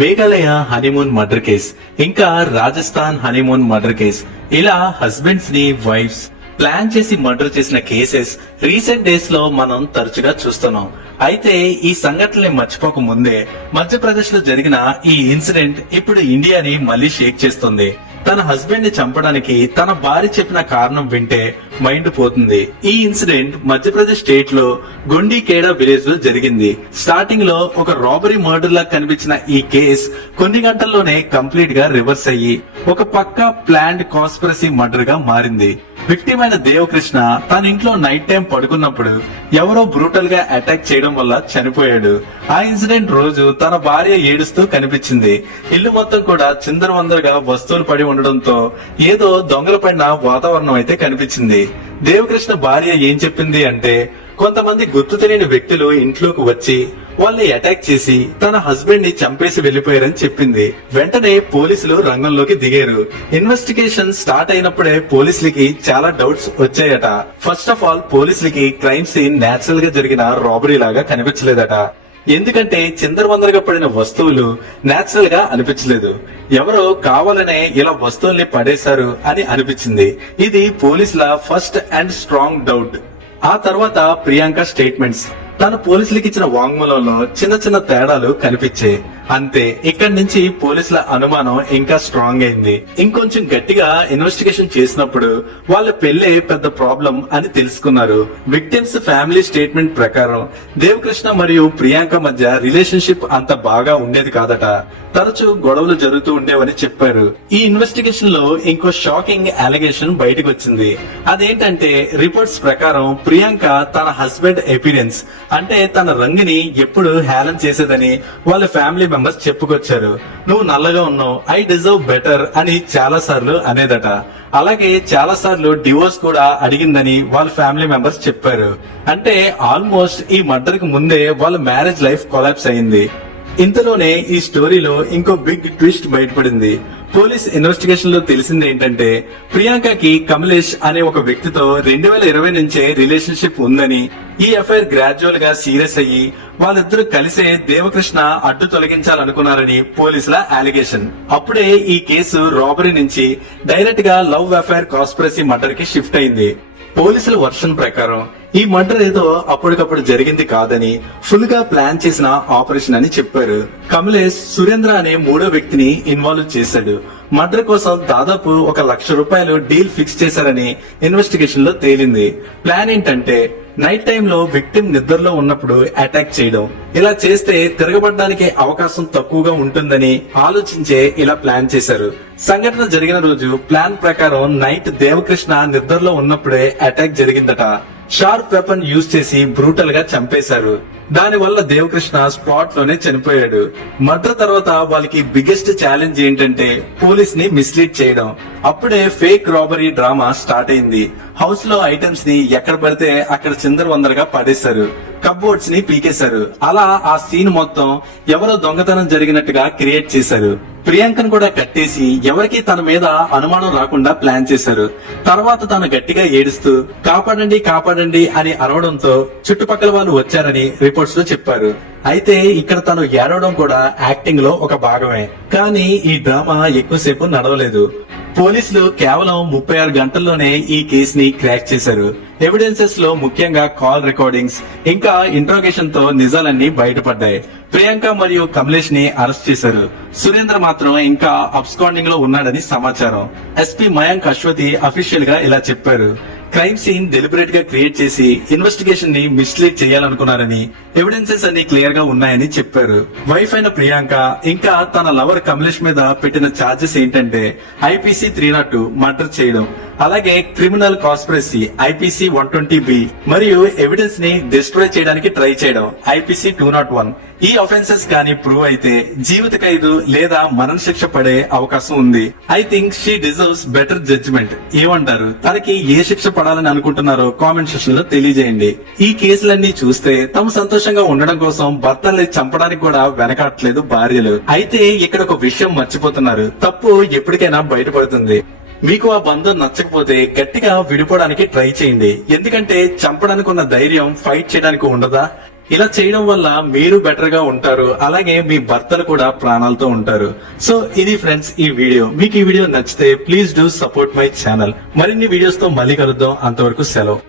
Meghalaya honeymoon murder case, ఇంకా Rajasthan honeymoon murder case, ఇలా husbands ని వైఫ్స్ ప్లాన్ చేసి మర్డర్ చేసిన కేసెస్ రీసెంట్ డేస్ లో మనం తరచుగా చూస్తున్నాం. అయితే ఈ సంఘటనని మర్చిపోక ముందే మధ్యప్రదేశ్ లో జరిగిన ఈ ఇన్సిడెంట్ ఇప్పుడు ఇండియాని మళ్ళీ షేక్ చేస్తుంది. తన హస్బెండ్ ని చంపడానికి తన భార్య చెప్పిన కారణం వింటే మైండ్ పోతుంది. ఈ ఇన్సిడెంట్ మధ్యప్రదేశ్ స్టేట్ లో గొండికేడా విలేజ్ లో జరిగింది. స్టార్టింగ్ లో ఒక రాబరీ మర్డర్ లా కనిపించిన ఈ కేస్ కొన్ని గంటల్లోనే కంప్లీట్ గా రివర్స్ అయ్యి ఒక పక్కా ప్లాన్డ్ కాన్స్పిరసీ మర్డర్ గా మారింది. విక్టిమ్ అయిన దేవకృష్ణ తన ఇంట్లో నైట్ టైం పడుకున్నప్పుడు ఎవరో బ్రూటల్ గా అటాక్ చేయడం వల్ల చనిపోయాడు. ఆ ఇన్సిడెంట్ రోజు తన భార్య ఏడుస్తూ కనిపించింది. ఇల్లు మొత్తం కూడా చిందరవందరగా వస్తువులు పడి ఉండడంతో ఏదో దొంగల పడిన వాతావరణం అయితే కనిపించింది. దేవకృష్ణ భార్య ఏం చెప్పింది అంటే, కొంతమంది గుర్తు తెలియని వ్యక్తులు ఇంట్లోకి వచ్చి వాళ్ళని అటాక్ చేసి తన హస్బెండ్ ని చంపేసి వెళ్లిపోయారని చెప్పింది. వెంటనే పోలీసులు రంగంలోకి దిగారు. ఇన్వెస్టిగేషన్ స్టార్ట్ అయినప్పుడే పోలీసులకి చాలా డౌట్స్ వచ్చాయట. ఫస్ట్ ఆఫ్ ఆల్ పోలీసులకి క్రైమ్ సీన్ నేచురల్ గా జరిగిన రాబరీ లాగా కనిపించలేదట. ఎందుకంటే చిందరవందరగా పడిన వస్తువులు నేచురల్ గా అనిపించలేదు. ఎవరో కావాలనే ఇలా వస్తువుల్ని పడేశారు అని అనిపించింది. ఇది పోలీసుల ఫస్ట్ అండ్ స్ట్రాంగ్ డౌట్. ఆ తర్వాత ప్రియాంక స్టేట్మెంట్స్, తను పోలీసులకు ఇచ్చిన వాంగ్మూలంలో చిన్న చిన్న తేడాలు కనిపించాయి. అంతే, ఇక్కడి నుంచి పోలీసుల అనుమానం ఇంకా స్ట్రాంగ్ అయింది. ఇంకొంచెం గట్టిగా ఇన్వెస్టిగేషన్ చేసినప్పుడు వాళ్ళ పెళ్లే పెద్ద ప్రాబ్లం అని తెలుసుకున్నారు. విక్టిమ్స్ ఫ్యామిలీ స్టేట్మెంట్ ప్రకారం దేవకృష్ణ మరియు ప్రియాంక మధ్య రిలేషన్షిప్ అంత బాగా ఉండేది కాదట. తరచూ గొడవలు జరుగుతూ ఉండేవని చెప్పారు. ఈ ఇన్వెస్టిగేషన్ లో ఇంకో షాకింగ్ అలిగేషన్ బయటకు వచ్చింది. అదేంటంటే రిపోర్ట్స్ ప్రకారం ప్రియాంక తన హస్బెండ్ అపీరెన్స్ అంటే తన రంగుని ఎప్పుడు హేళన చేసేదని వాళ్ళ ఫ్యామిలీ మెంబర్స్ చెప్పుకొచ్చారు. నువ్వు నల్లగా ఉన్నావు, ఐ డిజర్వ్ బెటర్ అని చాలా సార్లు అనేదట. అలాగే చాలా సార్లు డివోర్స్ కూడా అడిగిందని వాళ్ళ ఫ్యామిలీ మెంబర్స్ చెప్పారు. అంటే ఆల్మోస్ట్ ఈ మర్డర్ కు ముందే వాళ్ళ మ్యారేజ్ లైఫ్ కొలాప్స్ అయింది. ఇంతలోనే ఈ స్టోరీలో ఇంకో బిగ్ ట్విస్ట్ బయటపడింది. పోలీస్ ఇన్వెస్టిగేషన్ లో తెలిసింది ఏంటంటే, ప్రియాంకకి కమలేష్ అనే ఒక వ్యక్తితో 2020 నుంచే రిలేషన్షిప్ ఉందని, ఈ అఫైర్ గ్రాడ్యువల్ గా సీరియస్ అయ్యి వాళ్ళిద్దరూ కలిసే దేవకృష్ణ అడ్డు తొలగించాలనుకున్నారని పోలీసుల అలిగేషన్. అప్పుడే ఈ కేసు రాబరీ నుంచి డైరెక్ట్ గా లవ్ అఫైర్ కాన్స్పిరసీ మర్డర్ కి షిఫ్ట్ అయింది. పోలీసుల వర్షన్ ప్రకారం ఈ మర్డర్ ఏదో అప్పటికప్పుడు జరిగింది కాదని, ఫుల్ గా ప్లాన్ చేసిన ఆపరేషన్ అని చెప్పారు. కమలేష్ సురేంద్ర అనే మూడో వ్యక్తిని ఇన్వాల్వ్ చేశాడు. మర్డర్ కోసం దాదాపు ₹1,00,000 డీల్ ఫిక్స్ చేశారని ఇన్వెస్టిగేషన్ లో తేలింది. ప్లాన్ ఏంటంటే, నైట్ టైమ్ లో విక్టిమ్ నిద్రలో ఉన్నప్పుడు అటాక్ చేయడం. ఇలా చేస్తే తిరగబడడానికి అవకాశం తక్కువగా ఉంటుందని ఆలోచించే ఇలా ప్లాన్ చేశారు. సంఘటన జరిగిన రోజు ప్లాన్ ప్రకారం నైట్ దేవకృష్ణ నిద్రలో ఉన్నప్పుడే అటాక్ జరిగిందట. షార్ప్ వెపన్ యూజ్ చేసి బ్రూటల్ గా చంపేశారు. దాని వల్ల దేవకృష్ణ స్పాట్ లోనే చనిపోయాడు. మర్డర్ తర్వాత వాళ్ళకి బిగ్గెస్ట్ ఛాలెంజ్ ఏంటంటే పోలీస్ ని మిస్లీడ్ చేయడం. అప్పుడే ఫేక్ రాబరీ డ్రామా స్టార్ట్ అయింది. హౌస్ లో ఐటమ్స్ ని ఎక్కడ పడితే అక్కడ చిందరవందరగా పడేశారు. కప్బోర్డ్స్ ని పీకేశారు. అలా ఆ సీన్ మొత్తం ఎవరో దొంగతనం జరిగినట్టుగా క్రియేట్ చేశారు. ప్రియాంకను కూడా కట్టేసి ఎవరికి తన మీద అనుమానం రాకుండా ప్లాన్ చేశారు. తర్వాత తను గట్టిగా ఏడుస్తూ కాపాడండి కాపాడండి అని అరవడంతో చుట్టుపక్కల వాళ్ళు వచ్చారని రిపోర్ట్స్ లో చెప్పారు. అయితే ఇక్కడ తను ఏడవడం కూడా యాక్టింగ్ లో ఒక భాగమే. కానీ ఈ డ్రామా ఎక్కువసేపు నడవలేదు. పోలీసులు కేవలం 36 గంటల్లోనే ఈ కేసు ని క్రాక్ చేశారు. ఎవిడెన్సెస్ లో ముఖ్యంగా కాల్ రికార్డింగ్స్ ఇంకా ఇంట్రోగేషన్ తో నిజాలన్నీ బయటపడ్డాయి. ప్రియాంక మరియు కమలేష్ ని అరెస్ట్ చేశారు. సురేంద్ర మాత్రం ఇంకా అబ్స్కాండింగ్ లో ఉన్నాడని సమాచారం. ఎస్పీ మయాంక్ అశ్వతి అఫీషియల్ గా ఇలా చెప్పారు. క్రైమ్ సీన్ డెలిబరేట్ గా క్రియేట్ చేసి ఇన్వెస్టిగేషన్ ని మిస్లీడ్ చేయాలనుకున్నారని, ఎవిడెన్సెస్ అన్ని క్లియర్ గా ఉన్నాయని చెప్పారు. వైఫ్ అయిన ప్రియాంక ఇంకా తన లవర్ కమలేష్ మీద పెట్టిన ఛార్జెస్ ఏంటంటే IPC 302 మర్డర్ చేయడం, అలాగే క్రిమినల్ కాన్స్పిరసీ IPC 120B మరియు ఎవిడెన్స్ ని డిస్ట్రాయ్ చేయడానికి ట్రై చేయడం IPC 201. ఈ అఫెన్సెస్ కానీ ప్రూవ్ అయితే జీవిత ఖైదు లేదా మరణ శిక్ష పడే అవకాశం ఉంది. I think she deserves better judgement. ఏమంటారు? తనకి ఏ శిక్ష పడాలని అనుకుంటున్నారో కామెంట్ సెక్షన్ లో తెలియజేయండి. ఈ కేసులన్నీ చూస్తే తమ సంతోషంగా ఉండడం కోసం భర్తల్ని చంపడానికి కూడా వెనకాట్లేదు భార్యలు. అయితే ఇక్కడ ఒక విషయం మర్చిపోతున్నారు. తప్పు ఎప్పటికైనా బయటపడుతుంది. మీకు ఆ బంధం నచ్చకపోతే గట్టిగా విడిపోవడానికి ట్రై చేయండి. ఎందుకంటే చంపడానికి ఉన్న ధైర్యం ఫైట్ చేయడానికి ఉండదా? ఇలా చేయడం వల్ల మీరు బెటర్ గా ఉంటారు, అలాగే మీ భర్తలు కూడా ప్రాణాలతో ఉంటారు. సో ఇది ఫ్రెండ్స్ ఈ వీడియో. మీకు ఈ వీడియో నచ్చితే please do support my channel. మరిన్ని వీడియోస్ తో మళ్ళీ కలుద్దాం. అంతవరకు సెలవు.